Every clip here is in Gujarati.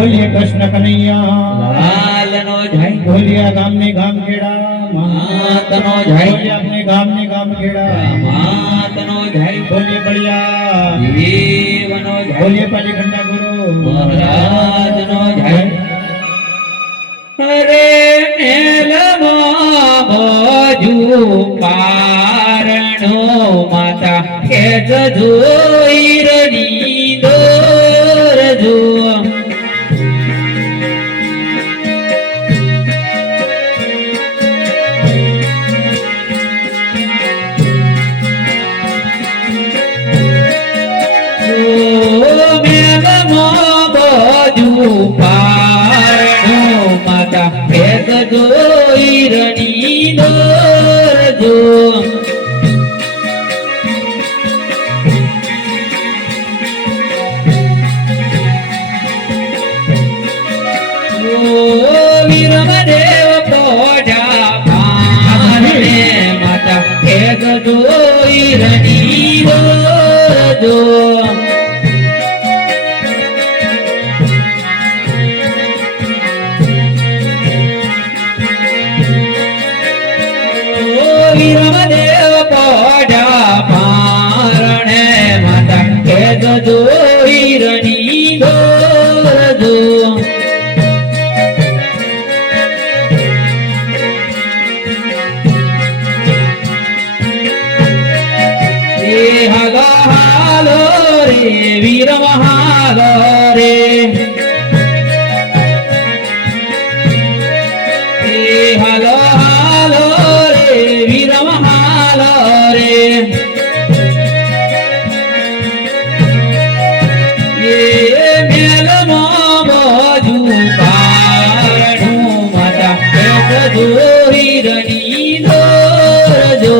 બોલીએ કૃષ્ણ કનૈયા લાલનો જય બોલીએ ગામને ગામ ખેડા માતનો જય બોલીએ આપણે ગામને ગામ ખેડા માતનો જય બોલીએ બળિયા દેવનો જય બોલીએ પાલીખંડા ગુરુ મહારાજનો જય હરે મેલમાં બાજુ પારણો માતા ખેત જોઈ રડી દોરજો જોઈ રણી દોરજો વીરમદેવ પોઢા પારણે માતા ખેત જોઈ રણી દોરજો વીરમદેવ પોઢા પારણે માતા ખેત જોઈ રણી દોરજો હાલો હાલો રે વીર મહાલો રે હાલો હાલો રે વીર મહાલો રે એ મેલમાં બાજુ પારણું માતા ખેત જોઈ રણી દોરજો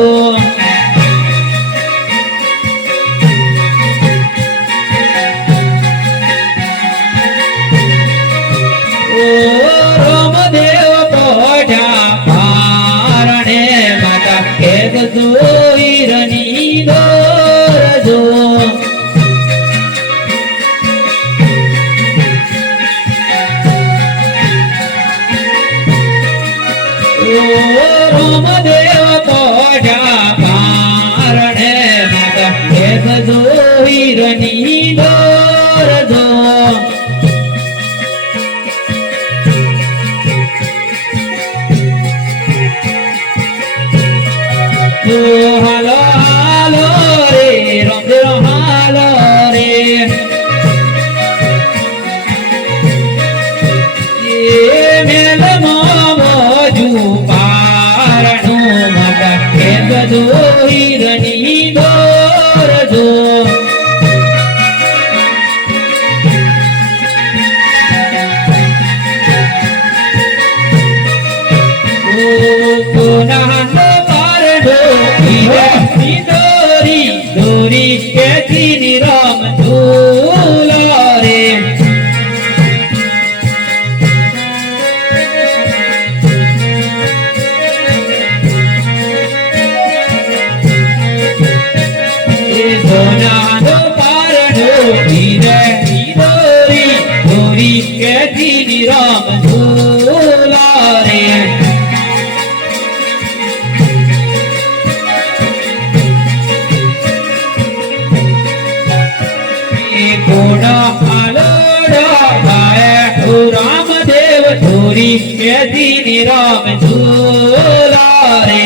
રામદેવ પોઢા પારણે માતા ખેત જોઈ રણી દોરજો રામદેવ પોઢા પારણે માતા ખેત જોઈ રણી દોરજો હાલો હાલો રે રામદેવ હાલો રે એ મેલમાં બાજુ પારણું માતા ખેત જોઈ રણી દોરજો દોરી કેથી રામ ઝૂલા રે સોનાનો પારણો હીરે દોરી દોરી કેથી રામ ઝૂલા રે રામદેવ ધોરી કેદી રામ ઝૂલા રે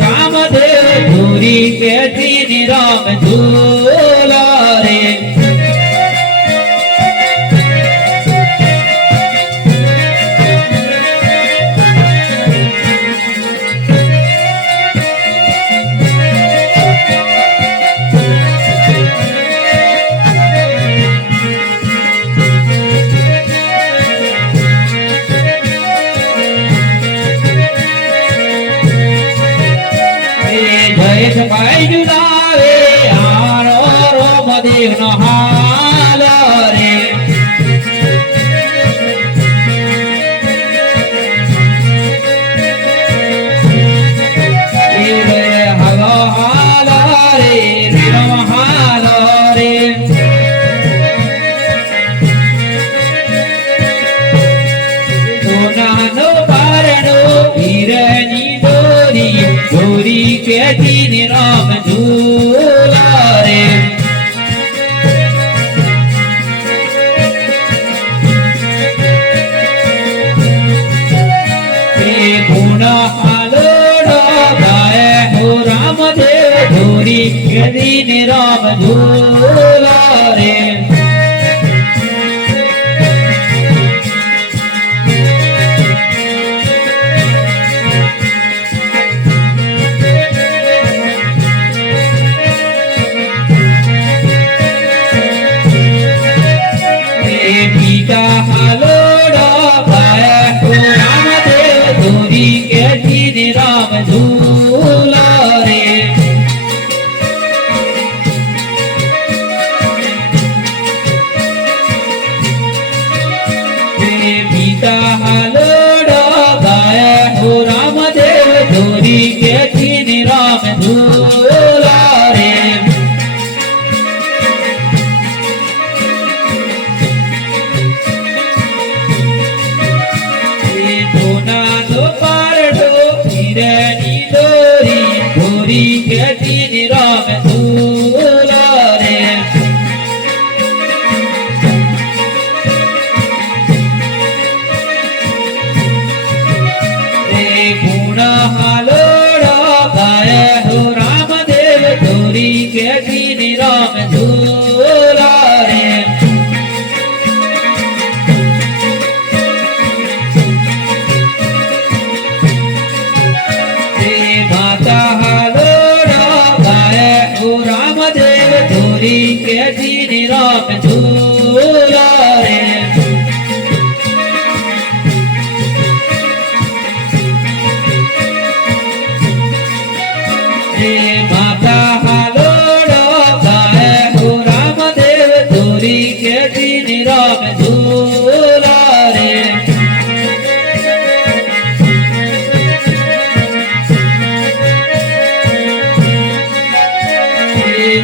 રામદેવ ધોરી કેદી રામ ઝૂલા રે ભાઈ જુલાવે આરો જીને રામ ઝૂલા રે દીને રામ ઝૂલા રે બીજા હાલોડા ગાય હો રામદેવ ધોરી કે દીને રામ ઝૂલા રે હાલોડા ગાય હો રામદેવ ધોરી કે દીને રામ ઝૂલા રે સોનાનો પારડો હીરાની દોરી ધોરી કે દીને રામ ઝૂલા રે હાલોડા ગાય હો રામદેવ ધોરી કે દીને રામ ઝૂલા રે માતા હાલોડા ગાય હો રામદેવ ધોરી કે દીને રામ ઝૂલા રે માતા હાલોડા ગાય હો રામદેવ ધોરી કે દીને રામ ઝૂલા રે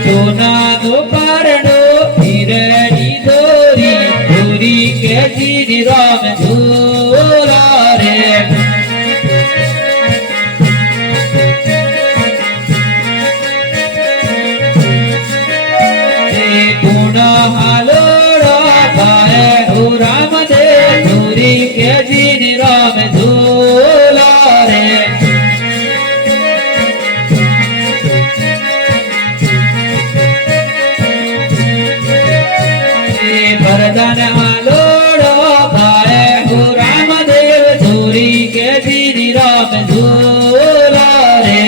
સોનાનો પારડો હીરાની દોરી ધોરી કે દીને રામ ઝૂલા રે હાલોડા ગાય હો રામદેવ ધોરી કે દીને રામ ઝૂલા રે વરદાન હાલોડા ગાય હો રામદેવ ધોરી કે દીને રામ ઝૂલા રે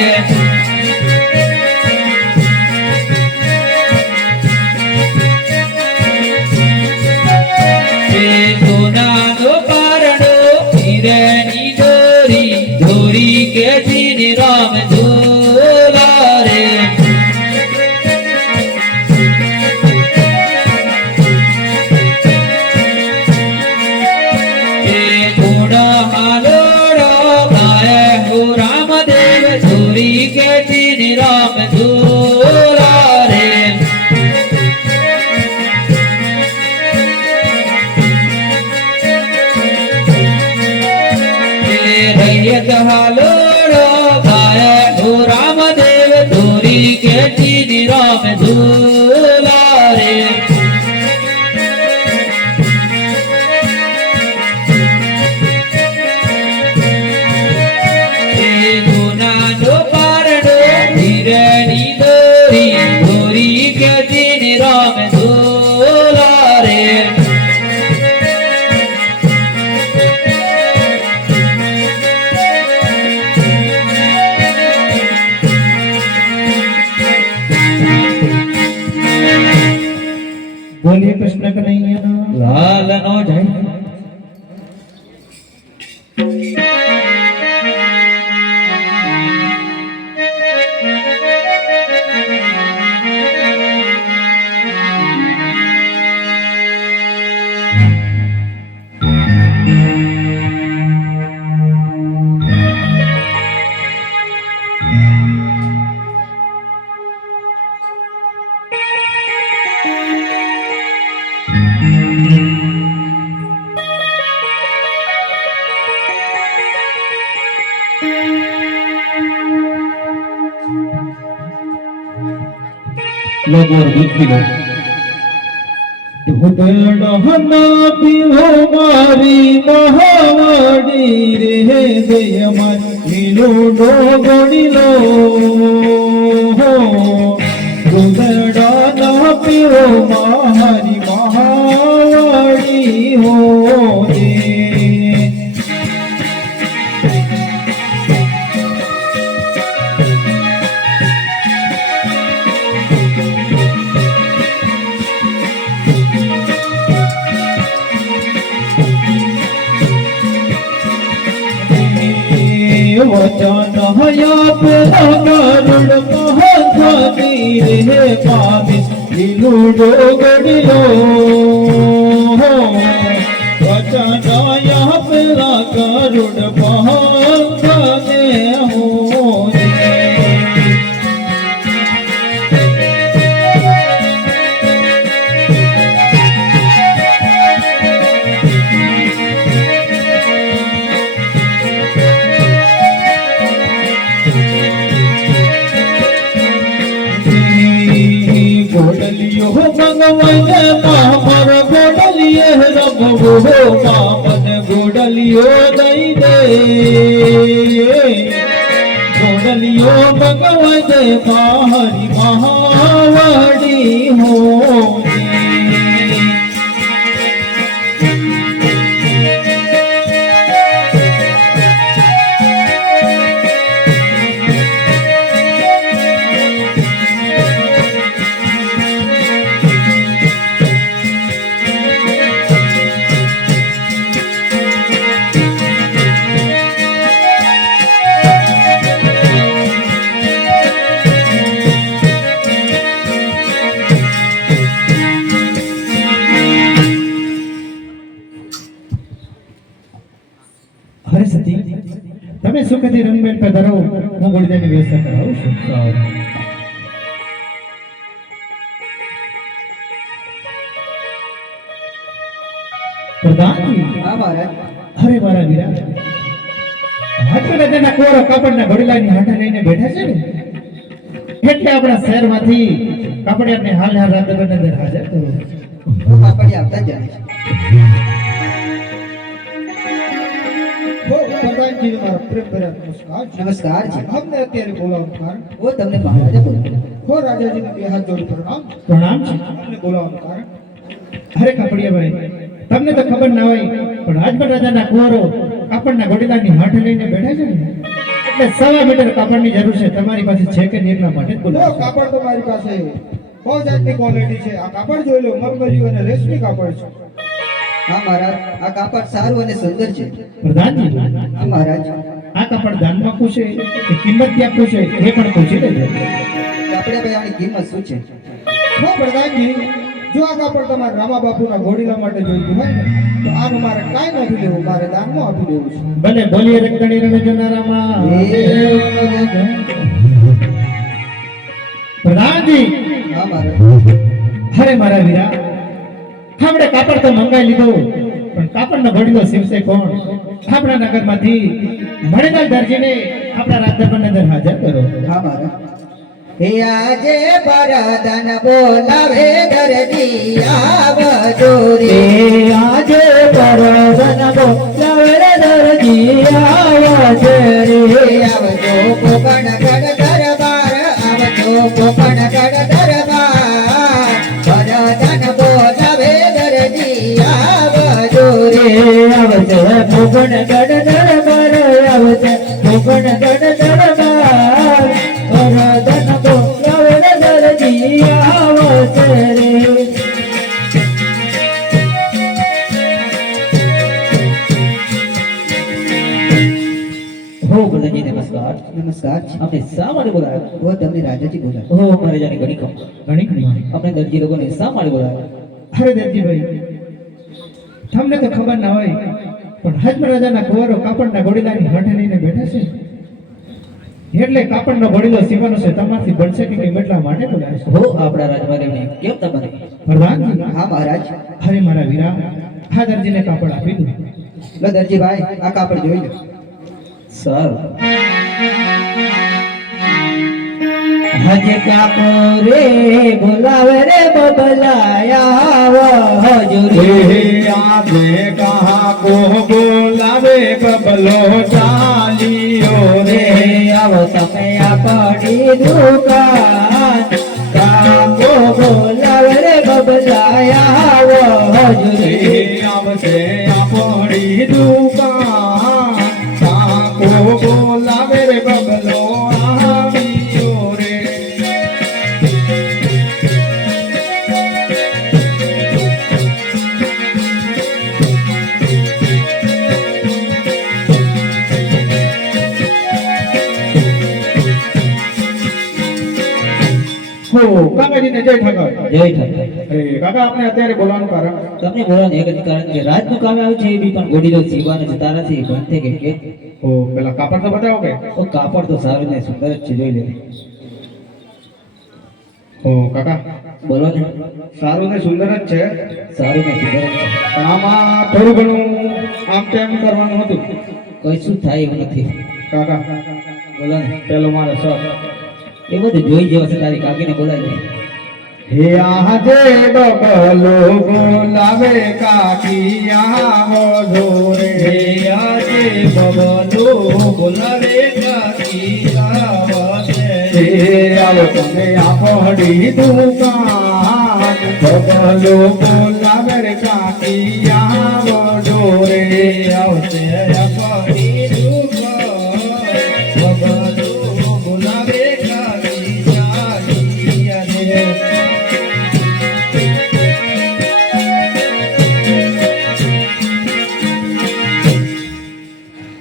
સોનાનો પારડો હીરાની દોરી ધોરી કે દીને રામ ઝૂલા રે હાલોડા ગાય હો રામદેવ ધોરી કે દીને રામ ઝૂલા રે રૈયત હાલોડા ગાય હો રામદેવ ધોરી કે દીને રામ ઝૂલા રે સોનાનો પારડો હીરાની દોરી ધોરી કે દીને રામ ઝૂલા રે બોલીએ કૃષ્ણ કનૈયા લાલ નો જય લોગોર દૂધ પીવો. દૂધ ડહના પીવો મારી મહાવડી રે જય મારી લીલો ડોગડી લો દૂધ ડહના પીવો મારી મહાવડી હો રે વચન હયા પેલા ગરુડ મહાધ્વની રે પામી લીલું ડોગડીલો વચન હયા પેલા ગરુડ મહાધ્વને હો ગોડલિયો ભગવાન પામર ગોડલિયે રમવો પામન ગોડલિયો દઈ દે ગોડલિયો ભગવાન મારી મહાવડી હો હરે સતી તમે સુખથી રંગમેળ પધારો હું ગોળદાની વ્યવસ્થા કરાવું છું પ્રધાનજી હા મહારાજ. અરે મારા વીરા હાથમાં રાજાના કોરો કાપડના ઘોડીલાની હાથે લઈને બેઠા છે ને એટલે આપણા શહેરમાંથી કાપડિયાને હાલ રાંધવાની અંદર હાજર કરો કાપડિયા આવતા જ જાય છે. પ્રધાનજી મારા પ્રેમ ભર્યા નમસ્કાર નમસ્કાર જી. અમને અત્યારે બોલાવવાનું કારણ ઓ તમને મહારાજે બોલ્યો. હો રાજાજીને બે હાથ જોડી પ્રણામ પ્રણામ છે અમને બોલાવવાનું કારણ અરે કાપડિયાભાઈ તમને તો ખબર ના હોય પણ રાજપટ રાજાના કુંવરો કાપડના ઘોડીલાની હાથે લઈને બેઠા છે ને એટલે 1.5 મીટર કાપડની જરૂર છે તમારી પાસે છે કે નહીં એટલા માટે જ બોલાવો કાપડ તો મારી પાસે બહુ જાતની ક્વોલિટી છે. આ કાપડ જોઈ લો, મગમર્યું અને રેશમી કાપડ છે. હા મહારાજ, આ કાપડ સારું અને સુંદર છે. પ્રધાનજી હા મહારાજ. આ કાપડ દાનમાં આપવું છે કે કિંમતથી આપવું છે એ પણ પૂછી લેજો કાપડિયાભાઈ આની કિંમત શું છે? હો પ્રધાનજી, જો આ કાપડ તમારે રામા બાપુના ઘોડીલા માટે જોઈતું હોય ને તો આનું મારે કાંઈ નથી લેવું, મારે દાનમાં આપી દેવું છે. ભલે બોલીએ રક્તણી રમે જનારામાં પ્રધાનજી હા મહારાજ. અરે મારા વીરા આપણે કાપડ તો મંગાઈ લીધું પણ કાપડનો ઘોડીલો સીવશે કોણ? આપણા નગરમાંથી મળેલા દરજીને આપણા રાજદરબારની અંદર હાજર કરો. હા મહારાજ. હે આજે પરદન બોલાવે દરજી આવજો રે. આજે પરદન બોલાવે દરજી આવજો રે. આવજો કોકણગઢ દરબાર, આવજો કોકણગઢ દરબાર. પરદન બોલાવે દરજી આવજો રે. આવજે કોકણગઢ દરબાર, આવજે કોકણગઢ દરબાર. પરદન બોલાવે દરજી આવજે રે. હો પ્રધાનજી નમસ્કાર. નમસ્કાર. આપણે શા માટે બોલાવ્યા? ઓ તમને રાજાજી બોલાવે. હો મારે જાણે ઘણી ખબર. આપણે દરજી લોકોને શા માટે બોલાવે? અરે દરજીભાઈ તમને તો ખબર ના હોય પણ હજમ રાજાના કુંવરો કાપડના ઘોડીલાની હાથે લઈને બેઠા છે એટલે કાપડનો ઘોડીલો સીવાનો છે તમારથી બનશે કે કેમ એટલા માટે બોલાવે છે. હો આપણા રાજમાદેવને કેમ તમારે? પ્રધાનજી હા મહારાજ. અરે મારા વીરા આ દરજીને કાપડ આપી દો. લો દરજીભાઈ, આ કાપડ જોઈ લો. સારું. હજ કાકો રે બોલાવે રે બબલાયા હજુરી આજે કહા કો બોલાવે બબલો ચાલિયો રે રે આવો તમે આપણી દુકાન કાકો બોલાવે રે બબલાયા હજુરી આવશે આપણી દુકાન કાકો બોલાવે રે બબલો આવ્યો રે હો કાકાજીને જય ઠાકર. જય ઠાકર. કાકા આપણે અત્યારે બોલાવાનું કારણ તમને બોલવાનું એક જ કારણ કે રાજનું કામ આવ્યું છે એ બી પણ ગોડીલો સીવાને છે તારાથી ભણતે કે ઓ પેલા કાપડ તો બતાવો કે ઓ કાપડ તો સારું ને સુંદર જ છે જોઈ લે ઓ કાકા બોલો ને સારું ને સુંદર જ છે સારું ને સુંદર જ છે પણ આમાં થોડું ઘણું આમ તેમ કરવાનું હતું કઈ શું થાય એવું નથી કાકા બોલો ને પેલો મારો શોખ એ બધું જોઈ જેવા છે તારી કાકીને બોલાવી હે આજે બબલો બોલાવે કાકી આવો જોરે દે આજે બબલો બોલાવે કાકી આવશે હે આવો તમે આપણી દુકાન બબલો બોલાવે રે કાકી આવો જોરે આવશે આપણી દુકાન બબલો બોલાવે કાકી ચાલીયા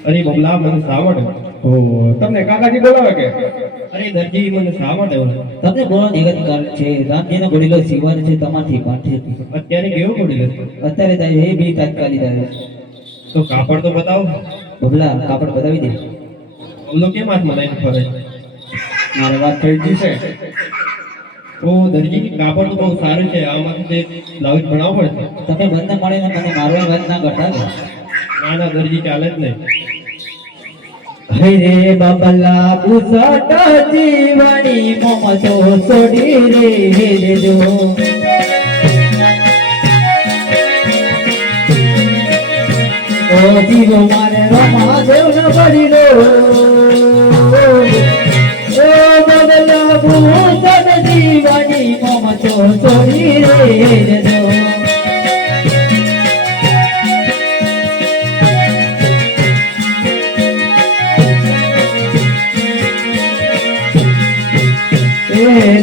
અરે બબલા મને સાવડ ઓ તમને કાકાજી બોલાવે કે અરે દરજી મને સાવડ તમને બોલવાનું એક જ કારણ છે રામજીનો ગોડીલો સીવાનો છે તમારથી પાઠેથી અત્યારે કેવો પડી ગયો અત્યારે તારે એ બી તાત્કાલિક આવે તો કાપડ તો બતાવો બબલા કાપડ બતાવી દે બબલો કેમ હાથમાં લઈને ફરે મારે વાત થઈ ગઈ છે ઓ દરજી કાપડ તો બહુ સારું છે આમાંથી બ્લાઉઝ બનાવવો પડશે તમે બંને મળીને મને મારવાની વાત ના કરતા ને ના ના દરજી ચાલે જ નહીં હે રે બબલા બુસટ જીવણી મમતો છોડી રે દેજો ઓ જીવો મારે રમા દેવ ન પડી લો ઓ બબલા બુસટ જીવણી મમતો છોડી રે દેજો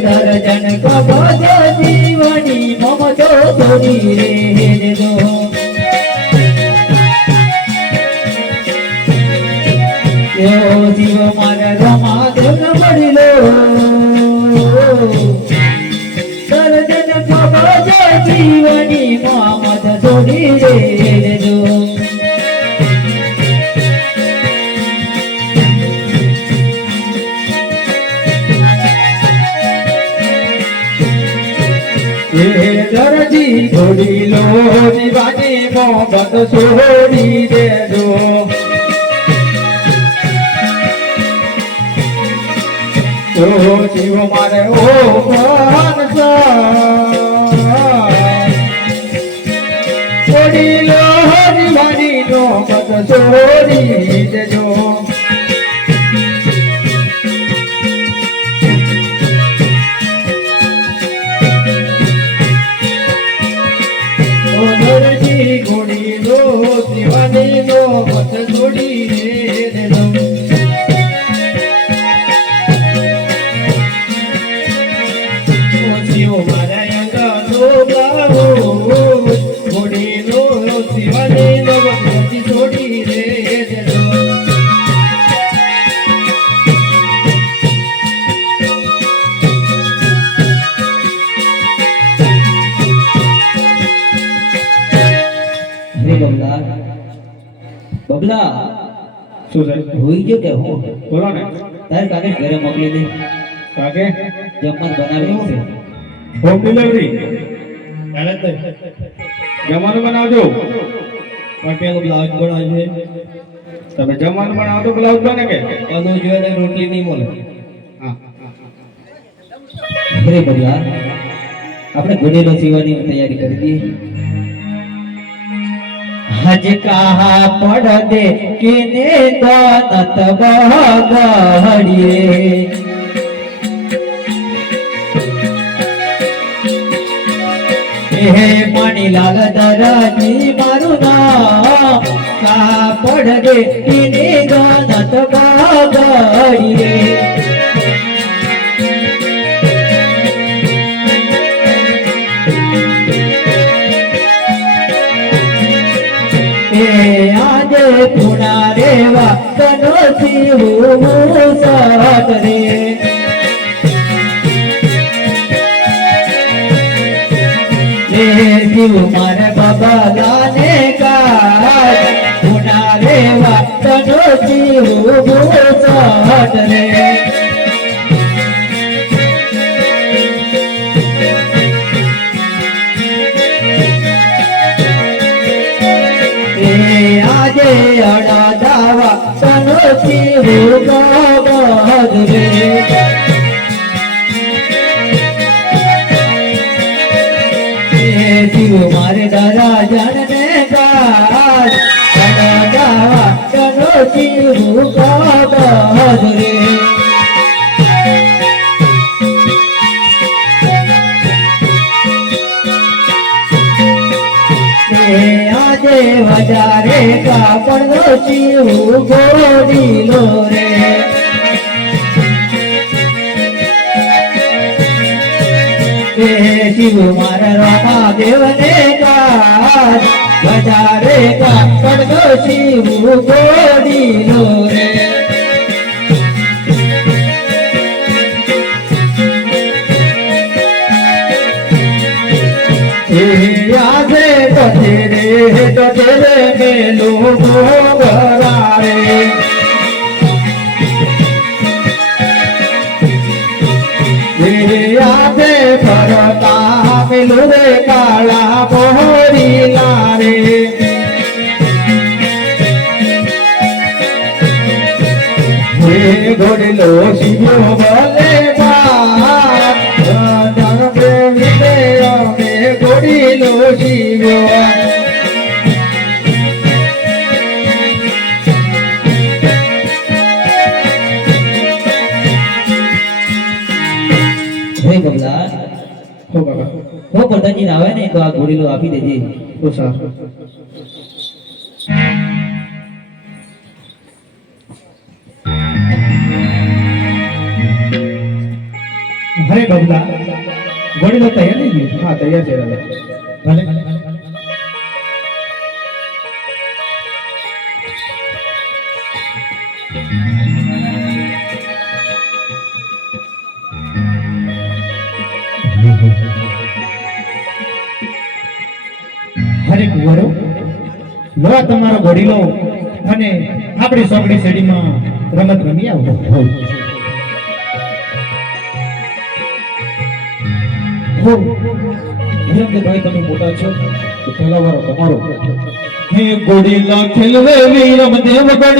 દર્જન કબજ જીવની મમતો છોડી રે દેજો એવો જીવ મારે રમા દેવ ન પડી લો દર્જન કબજ જીવની મમત છોડી રે દેજો એ દરજી ઘોડી લો દીવાની મોહબત છોડી દેજો ઓ જીવ મારે ઓ ઘોડી લો દીવાની મોહબત છોડી દેજો દરજી ઘોડી લો દીવાની નો મત છોડી રે દેજો ઓ જીવો મારા અંગનો બ્લાઉઝ ઘોડી લો દીવાની નો મત છોડી રે દેજો હે બબલા બબલા શું છે હોઈ ગયો કે હું બોલો ને તારે કાકે ઘરે મોકલી દે કાકે જમવાનું બનાવ્યું છે હોમ ડિલિવરી ચાલે જ નહીં જમવાનું બનાવજો પણ પેલો બ્લાઉઝ બનાવે છે તમે જમવાનું બનાવો તો બ્લાઉઝ બને કે અનો જોઈએ તો રોટલી નહીં મળે હા અરે ભગલા આપણે ઘોડીલો સીવવાની તૈયારી કરી દઈએ. હજ કહા પડ દે કિને દાનત બગડીએ હે મણીલાલ દરાજી મારું નામ કા પડ દે કિને દાનત બગડીએ આજે પુના રેવા તનો શિવ સાત રે શિવ મારે બાબા લાને કા પુના રેવા તનો શિવ સાત રે આજે અડા દાવા તનો શિવ બહદરે શિવ મારે દારા જાણને ગાજ અડા દાવા તનો શિવ બહદરે આજે વજારે કાપડનો શિવ ગોડીલો રે શિવ મારા રામા દેવને કાજ વજારે કાપડનો શિવ ગોડીલો રે આજે તજરે મેલો ગોબરારે આજે ફરતા મેલું રે કાળા પોરીલા રે ઘોડલો શિવો બોલે ઘોડીલો શિવો હે બબલા હો કાકા હો પ્રધાનજી આવે ને તો આ ઘોડીલો આપી દેજે. તો સારું. હરે બબલા ઘોડીલો તૈયાર થઈ ગયો? હા તૈયાર છે દાદા. ભલે હરે કુંવરો લો આ તમારો ઘોડીલો અને આપણી સોંપડી શેરીમાં રમત રમી આવો. હો ભાઈ તમે મોટા છો તો પહેલા વારો તમારો હે ગોડીલા ખેલવે વીરમ દેવ ગણી